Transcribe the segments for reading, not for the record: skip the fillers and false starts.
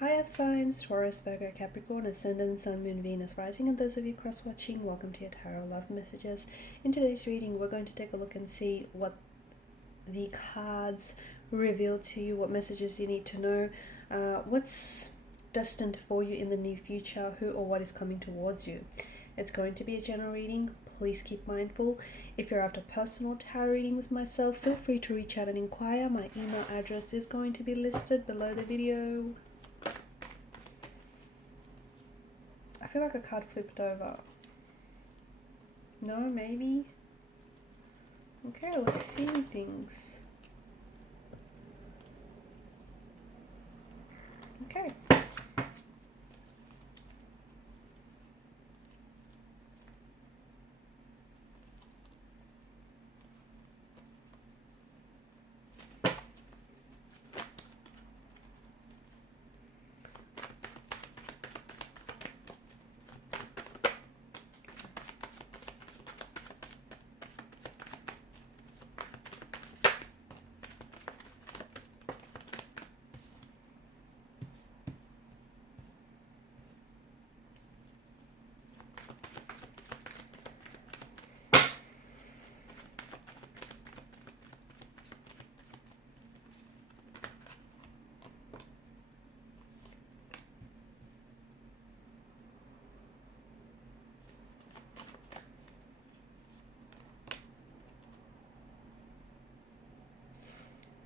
Hi Earth signs, Taurus, Virgo, Capricorn, Ascendant, Sun, Moon, Venus, Rising, and those of you cross-watching, welcome to your Tarot Love Messages. In today's reading, we're going to take a look and see what the cards reveal to you, what messages you need to know, what's destined for you in the near future, who or what is coming towards you. It's going to be a general reading. Please keep mindful. If you're after personal tarot reading with myself, feel free to reach out and inquire. My email address is going to be listed below the video. I feel like a card flipped over. No, maybe? Okay, I was seeing things. Okay.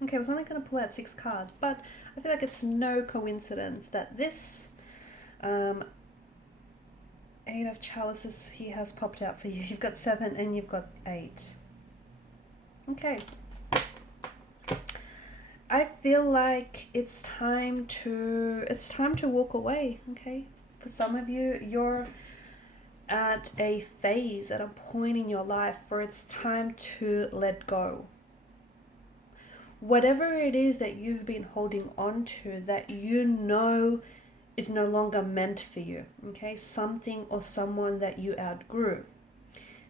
Okay, I was only going to pull out 6 cards, but I feel like it's no coincidence that this 8 of chalices here has popped out for you. You've got 7 and you've got 8. Okay. I feel like it's time to walk away, okay? For some of you, you're at a phase, at a point in your life where it's time to let go. Whatever it is that you've been holding on to that you know is no longer meant for you, okay? Something or someone that you outgrew,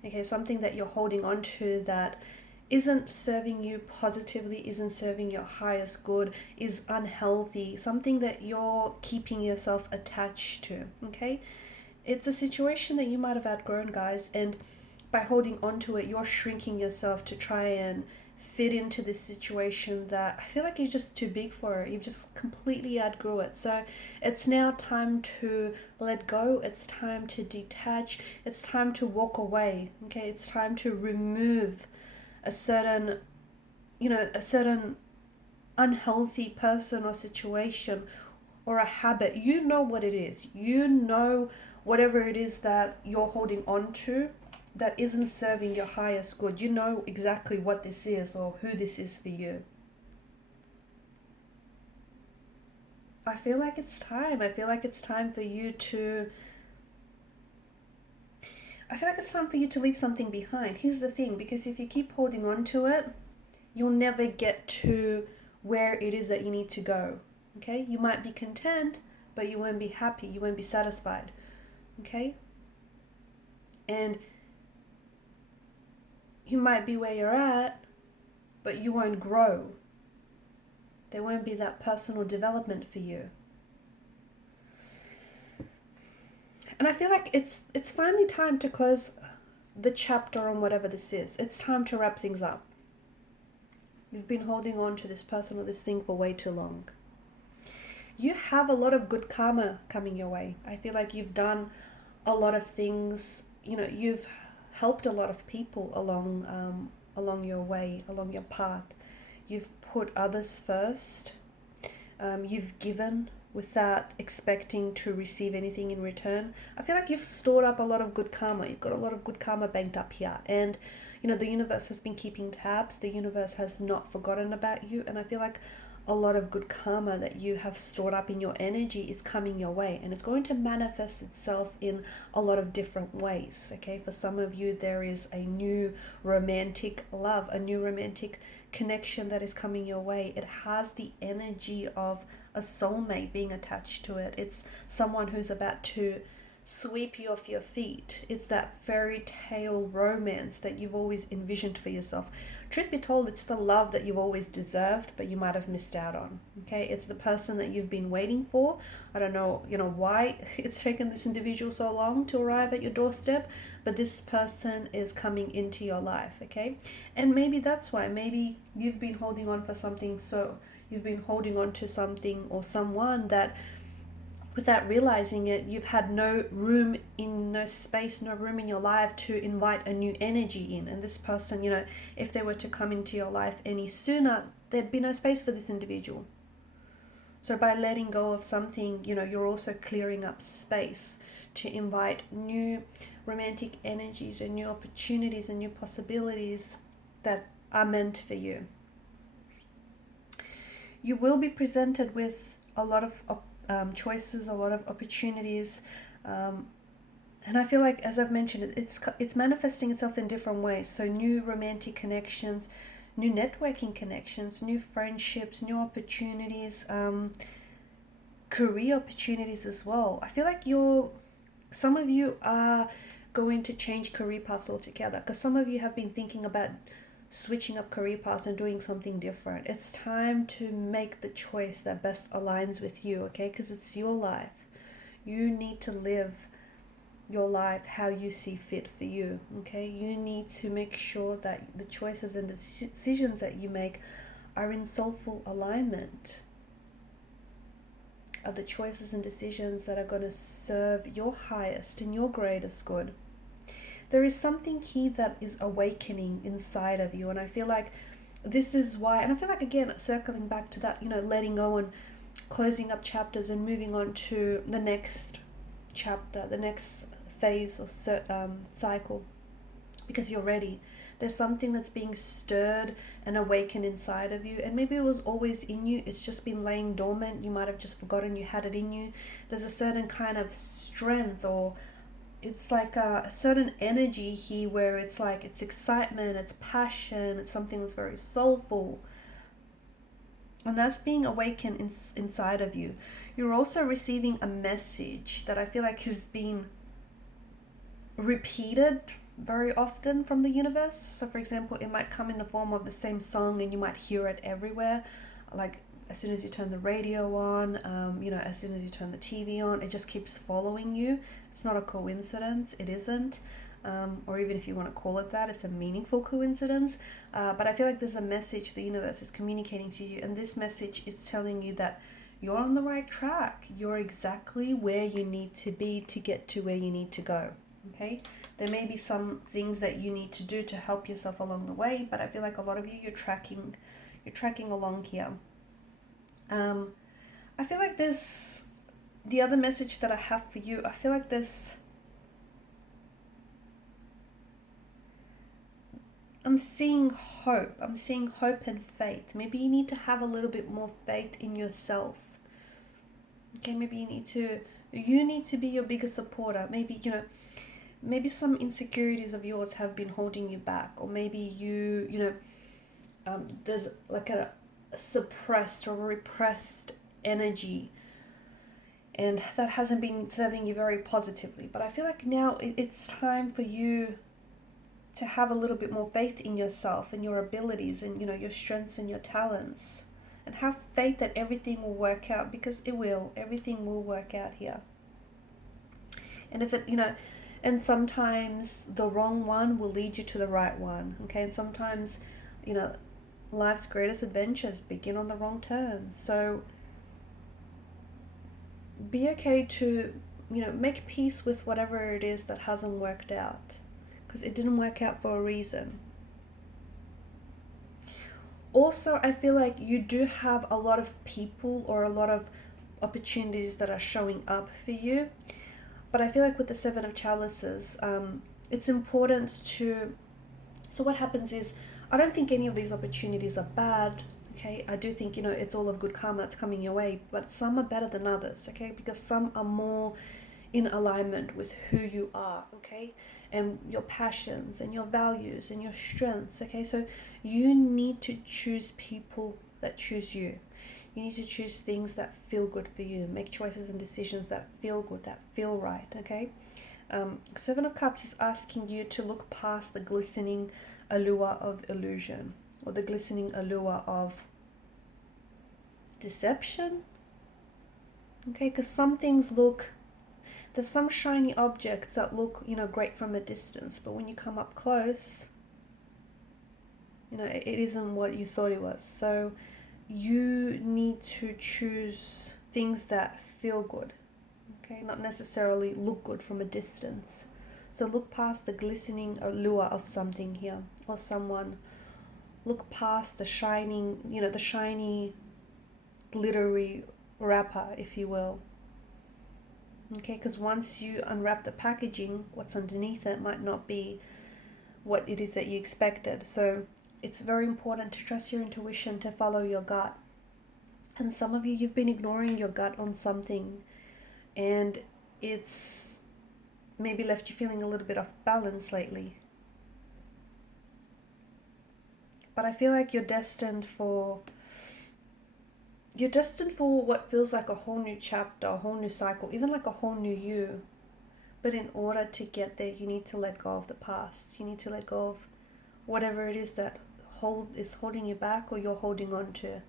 okay? Something that you're holding on to that isn't serving you positively, isn't serving your highest good, is unhealthy, something that you're keeping yourself attached to, okay? It's a situation that you might have outgrown, guys, and by holding on to it, you're shrinking yourself to try and fit into this situation that I feel like you're just too big for it. You've just completely outgrew it. So it's now time to let go. It's time to detach. It's time to walk away. Okay, it's time to remove a certain unhealthy person or situation or a habit. You know what it is. You know whatever it is that you're holding on to that isn't serving your highest good. You know exactly what this is or who this is for you. I feel like it's time. I feel like it's time for you to leave something behind. Here's the thing, because if you keep holding on to it, you'll never get to where it is that you need to go. Okay? You might be content, but you won't be happy. You won't be satisfied. Okay? And you might be where you're at, but you won't grow. There won't be that personal development for you. And I feel like it's finally time to close the chapter on whatever this is. It's time to wrap things up. You've been holding on to this person or this thing for way too long. You have a lot of good karma coming your way. I feel like you've done a lot of things, you've helped a lot of people along your way, along your path. You've put others first. You've given without expecting to receive anything in return. I feel like you've stored up a lot of good karma. You've got a lot of good karma banked up here. And, the universe has been keeping tabs. The universe has not forgotten about you. And I feel like a lot of good karma that you have stored up in your energy is coming your way, and it's going to manifest itself in a lot of different ways. Okay, for some of you, there is a new romantic love, a new romantic connection that is coming your way. It has the energy of a soulmate being attached to it. It's someone who's about to sweep you off your feet. It's that fairy tale romance that you've always envisioned for yourself. Truth be told, it's the love that you've always deserved, but you might have missed out on. Okay, it's the person that you've been waiting for. I don't know, why it's taken this individual so long to arrive at your doorstep, but this person is coming into your life. Okay, and maybe that's why. Maybe you've been holding on for something, so you've been holding on to something or someone that, without realizing it, you've had no room in your life to invite a new energy in. And this person, if they were to come into your life any sooner, there'd be no space for this individual. So by letting go of something, you're also clearing up space to invite new romantic energies and new opportunities and new possibilities that are meant for you. You will be presented with a lot of choices, a lot of opportunities, and I feel like, as I've mentioned, it's manifesting itself in different ways. So new romantic connections, new networking connections, new friendships, new opportunities, career opportunities as well. I feel like some of you are going to change career paths altogether, because some of you have been thinking about switching up career paths and doing something different. It's time to make the choice that best aligns with you, okay? Because it's your life. You need to live your life how you see fit for you, okay? You need to make sure that the choices and the decisions that you make are in soulful alignment, are the choices and decisions that are going to serve your highest and your greatest good. There is something here that is awakening inside of you, and I feel like this is why, and I feel like, again, circling back to that, letting go and closing up chapters and moving on to the next chapter, the next phase or cycle, because you're ready. There's something that's being stirred and awakened inside of you, and maybe it was always in you, it's just been laying dormant. You might have just forgotten you had it in you. There's a certain kind of strength, or it's like a certain energy here where it's like, it's excitement, it's passion, it's something that's very soulful. And that's being awakened inside of you. You're also receiving a message that I feel like has been repeated very often from the universe. So for example, it might come in the form of the same song, and you might hear it everywhere. Like as soon as you turn the radio on, as soon as you turn the TV on, it just keeps following you. It's not a coincidence, it isn't. Or even if you want to call it that, it's a meaningful coincidence. But I feel like there's a message the universe is communicating to you, and this message is telling you that you're on the right track. You're exactly where you need to be to get to where you need to go. Okay? There may be some things that you need to do to help yourself along the way, but I feel like a lot of you, you're tracking along here. I feel like there's the other message that I have for you. I feel like I'm seeing hope. I'm seeing hope and faith. Maybe you need to have a little bit more faith in yourself. Okay, maybe you need to be your biggest supporter. Maybe, maybe some insecurities of yours have been holding you back, or maybe there's like a suppressed or repressed energy, and that hasn't been serving you very positively. But I feel like now it's time for you to have a little bit more faith in yourself and your abilities and your strengths and your talents, and have faith that everything will work out, because it will. Everything will work out here. And if it and sometimes the wrong one will lead you to the right one, okay? And sometimes life's greatest adventures begin on the wrong turn. So be okay to make peace with whatever it is that hasn't worked out, because it didn't work out for a reason. Also, I feel like you do have a lot of people or a lot of opportunities that are showing up for you, but I feel like with the Seven of Chalices, it's important to, so what happens is, I don't think any of these opportunities are bad, okay? I do think, it's all of good karma that's coming your way, but some are better than others, okay? Because some are more in alignment with who you are, okay? And your passions and your values and your strengths, okay? So you need to choose people that choose you. You need to choose things that feel good for you. Make choices and decisions that feel good, that feel right, okay? Seven of Cups is asking you to look past the glistening allure of illusion, or the glistening allure of deception, okay? Because some things look, there's some shiny objects that look, you know, great from a distance, but when you come up close, you know, it isn't what you thought it was. So you need to choose things that feel good, okay? Not necessarily look good from a distance. So look past the glistening allure of something here, or someone. Look past the shining, you know, the shiny, glittery wrapper, if you will. Okay, because once you unwrap the packaging, what's underneath it might not be what it is that you expected. So it's very important to trust your intuition, to follow your gut. And some of you, you've been ignoring your gut on something, and it's maybe left you feeling a little bit off balance lately. But I feel like you're destined for what feels like a whole new chapter, a whole new cycle, even like a whole new you. But in order to get there, you need to let go of the past. You need to let go of whatever it is that is holding you back, or you're holding on to.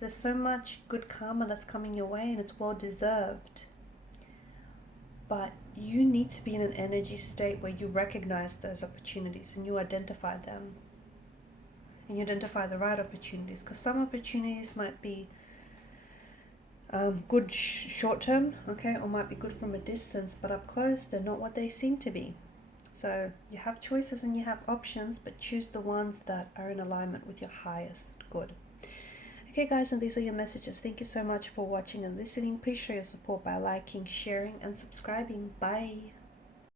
There's so much good karma that's coming your way, and it's well deserved. But you need to be in an energy state where you recognize those opportunities and you identify them. And you identify the right opportunities, because some opportunities might be good short term, okay, or might be good from a distance, but up close they're not what they seem to be. So you have choices and you have options, but choose the ones that are in alignment with your highest good. Okay guys, and these are your messages. Thank you so much for watching and listening. Please show your support by liking, sharing and subscribing. Bye.